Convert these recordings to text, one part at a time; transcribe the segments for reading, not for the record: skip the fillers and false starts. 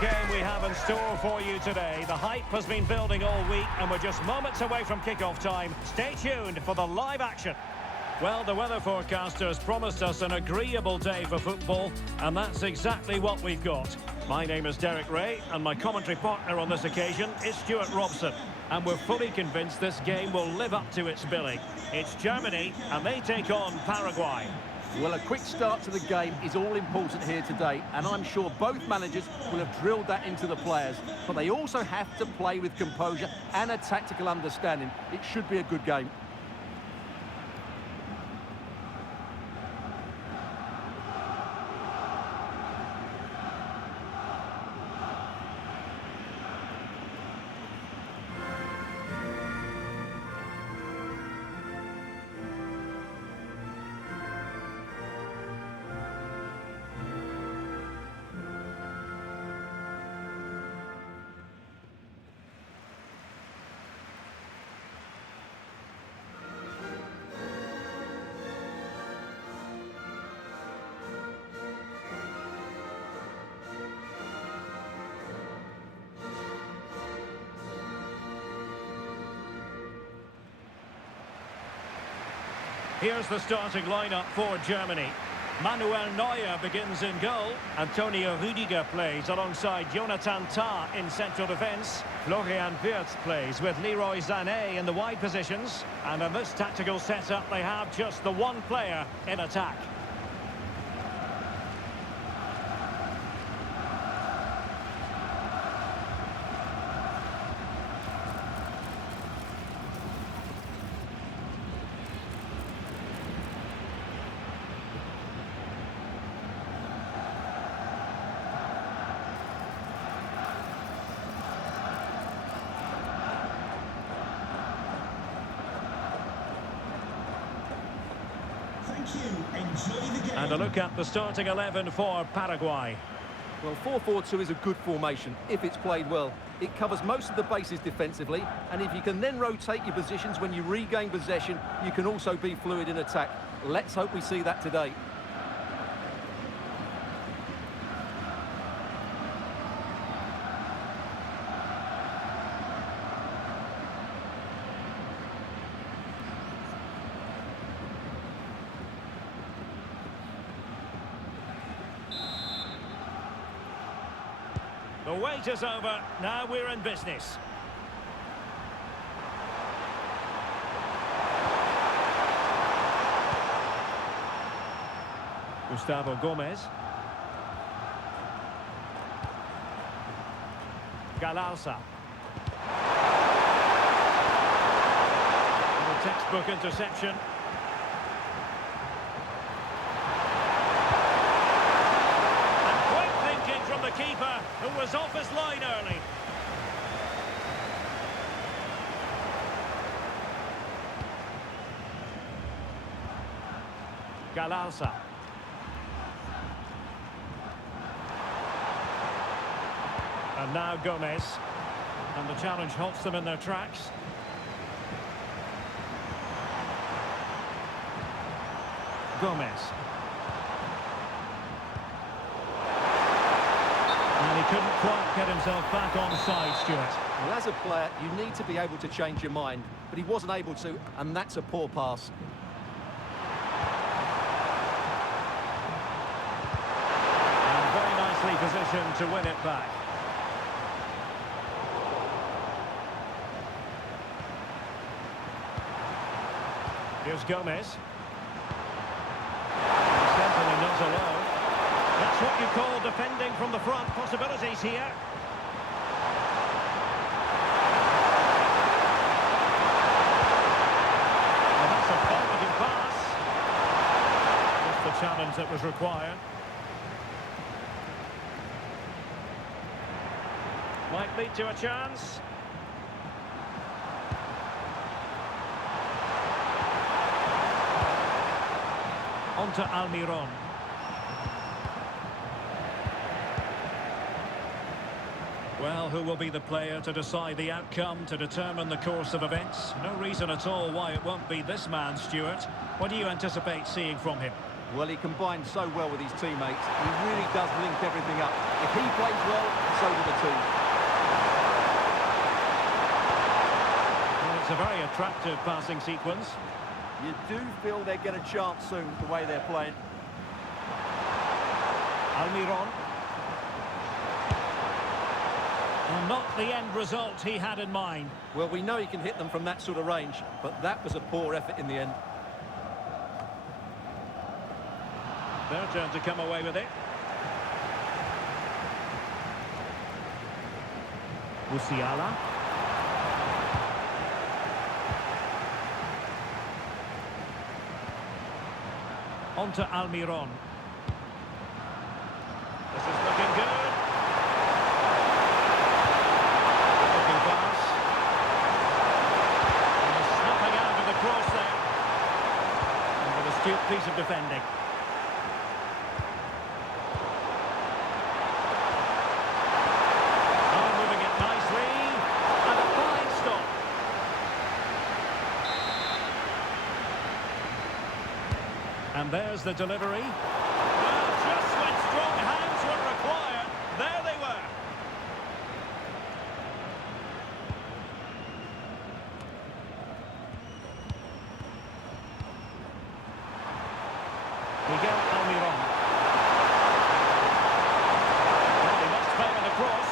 game we have in store for you today. The hype has been building all week and we're just moments away from kick-off time. Stay tuned for the live action. Well, the weather forecasters promised us an agreeable day for football, and that's exactly what we've got. My name is Derek Ray, and my commentary partner on this occasion is Stuart Robson. And we're fully convinced this game will live up to its billing. It's Germany, and they take on Paraguay. Well, a quick start to the game is all important here today, and I'm sure both managers will have drilled that into the players. But they also have to play with composure and a tactical understanding. It should be a good game. Here's the starting lineup for Germany. Manuel Neuer begins in goal. Antonio Rüdiger plays alongside Jonathan Tah in central defence. Florian Wirtz plays with Leroy Sané in the wide positions. And in this tactical setup, they have just the one player in attack. And a look at the starting 11 for Paraguay. Well, 4-4-2 is a good formation if it's played well. It covers most of the bases defensively, and if you can then rotate your positions when you regain possession, you can also be fluid in attack. Let's hope we see that today. The wait is over. Now we're in business. Gustavo Gomez. Galarza. And a textbook interception. From the keeper, who was off his line early. Galarza. And now Gomez. And the challenge halts them in their tracks. Gomez. And he couldn't quite get himself back on side, Stuart. Well, as a player, you need to be able to change your mind, but he wasn't able to, and that's a poor pass. And very nicely positioned to win it back. Here's Gomez. Certainly not alone. That's what you call defending from the front. Possibilities here. And that's a forwarding pass. Just the challenge that was required. Might lead to a chance. On to Almiron. Well, who will be the player to decide the outcome, to determine the course of events? No reason at all why it won't be this man, Stuart. What do you anticipate seeing from him? Well, he combines so well with his teammates. He really does link everything up. If he plays well, so do the team. Well, it's a very attractive passing sequence. You do feel they get a chance soon, the way they're playing. Almiron. Well, not the end result he had in mind. Well, we know he can hit them from that sort of range, but that was a poor effort in the end. Their turn to come away with it. Musiala. On to Almiron. This is looking good. Looking pass. And snapping out of the cross there. And with a astute piece of defending. Oh, moving it nicely. And a fine stop. And there's the delivery. Well, just when strong hands were required, there they were. Miguel Almiron. Well, he must favour the cross.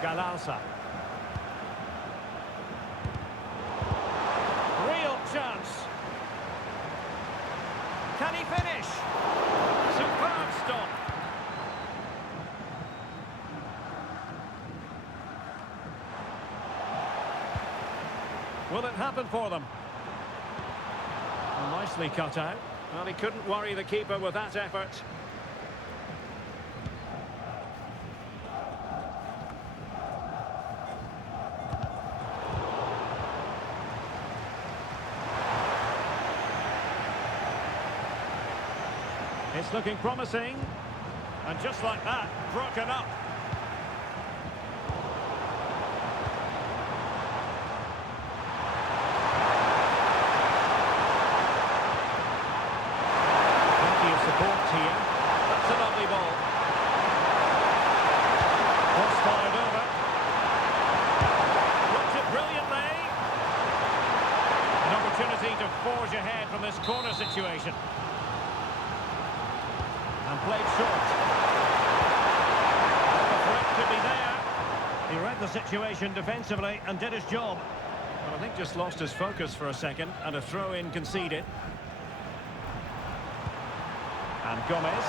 Galarza. Real chance. Can he finish? Superb stop. Will it happen for them? Well, nicely cut out. Well, he couldn't worry the keeper with that effort. It's looking promising. And just like that, broken up. Plenty of support here. That's a lovely ball. Cross fired over. Looked it brilliantly. An opportunity to forge ahead from this corner situation. And played short. The threat could be there. He read the situation defensively and did his job. But I think just lost his focus for a second, and a throw-in conceded. And Gomez.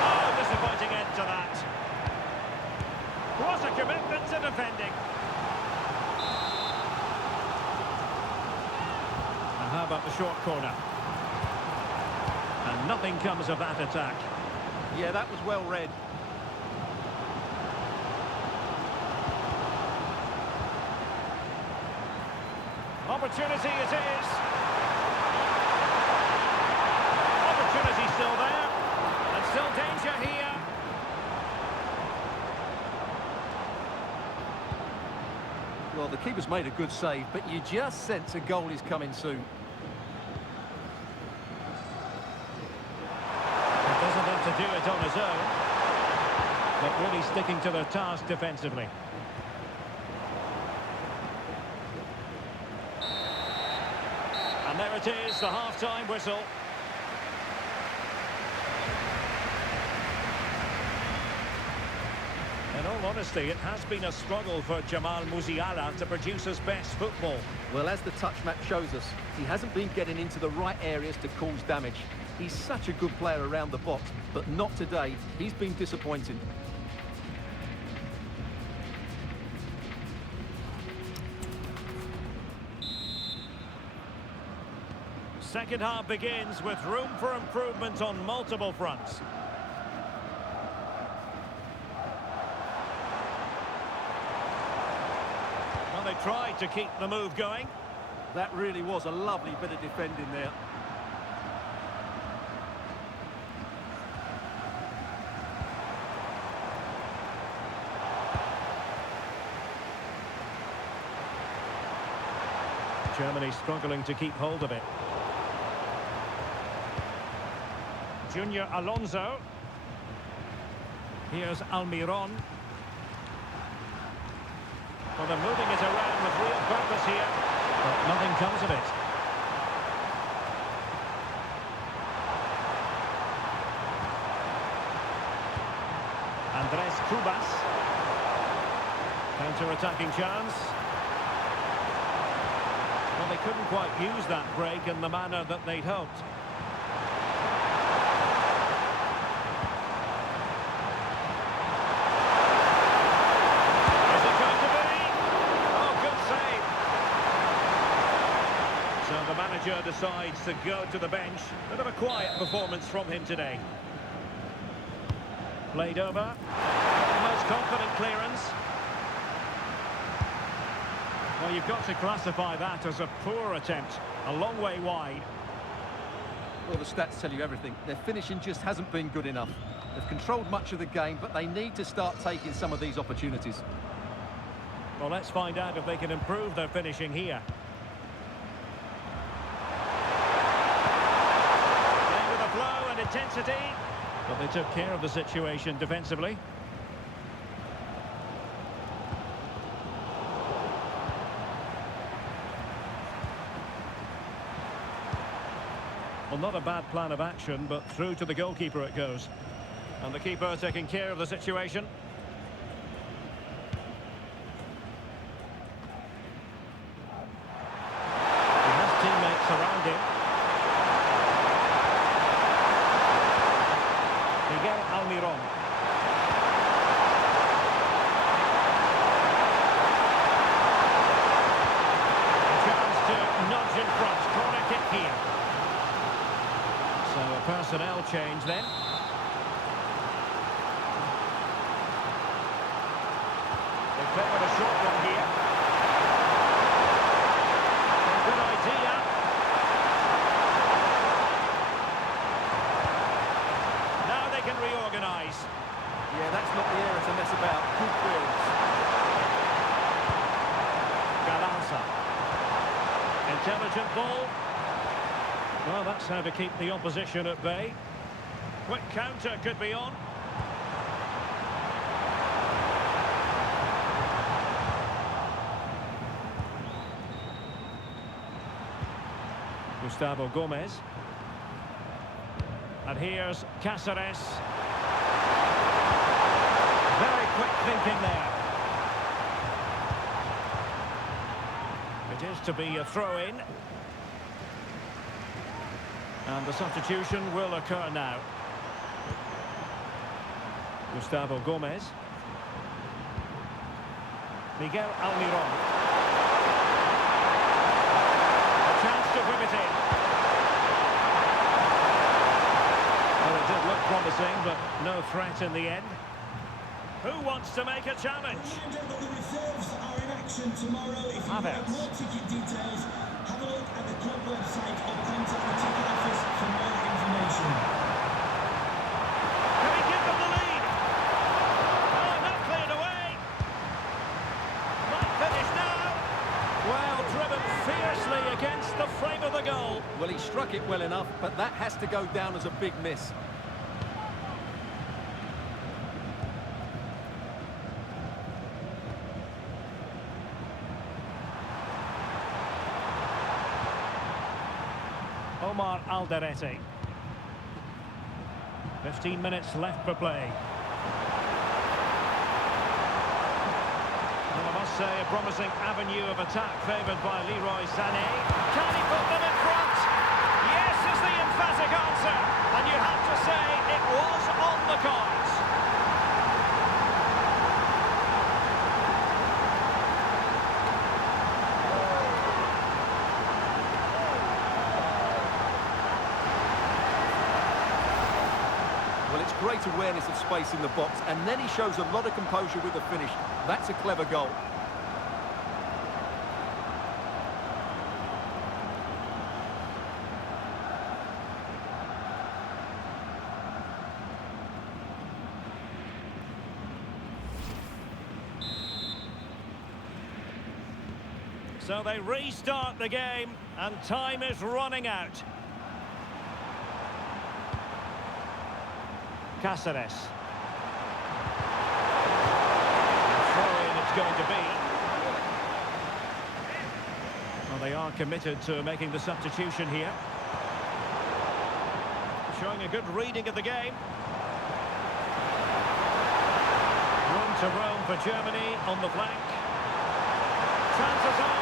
Oh, disappointing end to that. What a commitment to defending. And how about the short corner? And nothing comes of that attack. Yeah, that was well read. Opportunity it is. Opportunity still there. And still danger here. Well, the keeper's made a good save, but you just sense a goal is coming soon. Doesn't have to do it on his own, but really sticking to their task defensively. And there it is, the half-time whistle. In all honesty, it has been a struggle for Jamal Musiala to produce his best football. Well, as the touch map shows us, he hasn't been getting into the right areas to cause damage. He's such a good player around the box, but not today. He's been disappointing. Second half begins with room for improvement on multiple fronts. Well, tried to keep the move going. That really was a lovely bit of defending there. Germany struggling to keep hold of it. Junior Alonso. Here's Almiron. Well, they're moving it around with real purpose here, but nothing comes of it. Andres Cubas. Counter-attacking chance. Well, they couldn't quite use that break in the manner that they'd hoped. Is it going to be? Oh, good save. So the manager decides to go to the bench. Bit of a quiet performance from him today. Played over. Most confident clearance. Well, you've got to classify that as a poor attempt. A long way wide. Well, the stats tell you everything. Their finishing just hasn't been good enough. They've controlled much of the game, but they need to start taking some of these opportunities. Well, let's find out if they can improve their finishing here. Playing with a flow and intensity. But they took care of the situation defensively. Well, not a bad plan of action, but through to the goalkeeper it goes. And the keeper taking care of the situation. He has teammates around him. Miguel Almiron. A chance to nudge in front. Corner kick here. So a personnel change then. They play with a short one here. A good idea. Now they can reorganise. Yeah, that's not the area to mess about. Good clearance. Galanza. Intelligent ball. Well, that's how to keep the opposition at bay. Quick counter could be on. Gustavo Gomez. And here's Cáceres. Very quick thinking there. It is to be a throw-in. And the substitution will occur now. Gustavo Gomez. Miguel Almiron. A chance to whip it in. Well, it did look promising, but no threat in the end. Who wants to make a challenge? The reserves are in action tomorrow. If you want more ticket details, have a look at the club website or contact the ticket office for more information. Can he give them the lead? Oh, not cleared away. Might finish now. Well, driven fiercely against the frame of the goal. Well, he struck it well enough, but that has to go down as a big miss. Omar Alderete. 15 minutes left for play. Well, I must say, a promising avenue of attack favoured by Leroy Sané. Can he put them in front? Yes is the emphatic answer. And you have to say it was on the cards. Great awareness of space in the box, and then he shows a lot of composure with the finish. That's a clever goal. So they restart the game, and time is running out. Cáceres. Throw-in it's going to be. Well, they are committed to making the substitution here. Showing a good reading of the game. Room to roam for Germany on the flank. Chances on.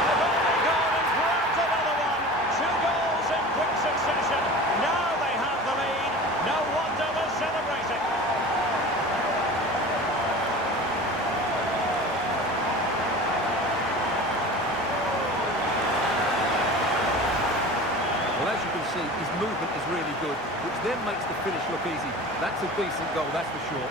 The volley goal and grabs another one. 2 goals in quick succession. Now they have the lead. No wonder they're celebrating. Well, as you can see, his movement is really good, which then makes the finish look easy. That's a decent goal, that's for sure.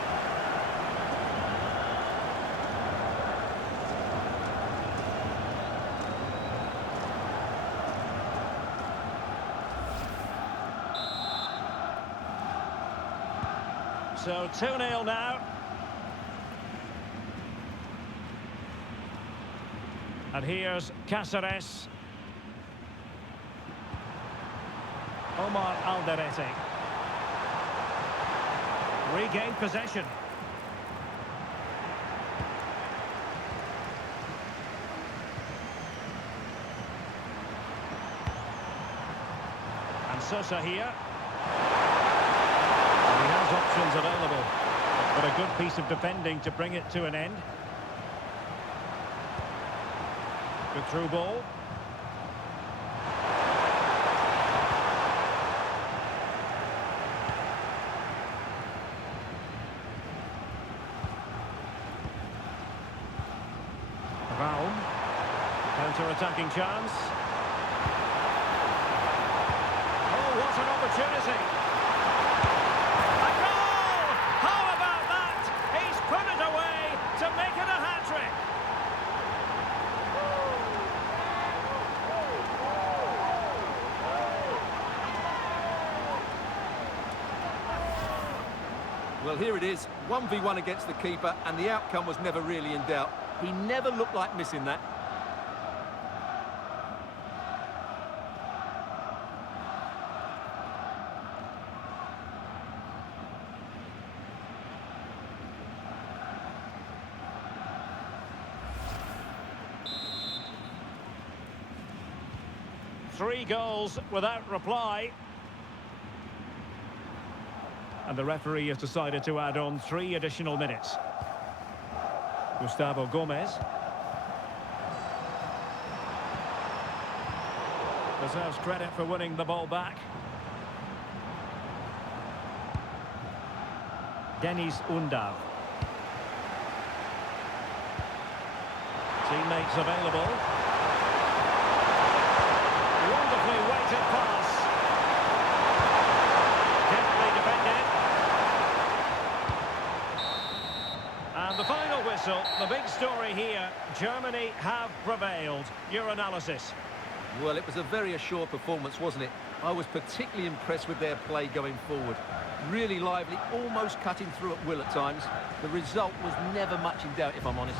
So 2-0 now. And here's Cáceres. Omar Alderete. Regained possession. And Sosa here. He has options available, but a good piece of defending to bring it to an end. Good through ball. Raum. Counter-attacking chance. Oh, what an opportunity. A goal! How about that? He's put it away to make it a hat-trick. Well, here it is, 1v1 against the keeper, and the outcome was never really in doubt. He never looked like missing that. Three goals without reply. And the referee has decided to add on 3 additional minutes. Gustavo Gomez. Deserves credit for winning the ball back. Denis Undav. Teammates available. Wonderfully weighted pass. Deftly defended. And the final whistle, the big story here, Germany have prevailed. Your analysis? Well, it was a very assured performance, wasn't it? I was particularly impressed with their play going forward. Really lively, almost cutting through at will at times. The result was never much in doubt, if I'm honest.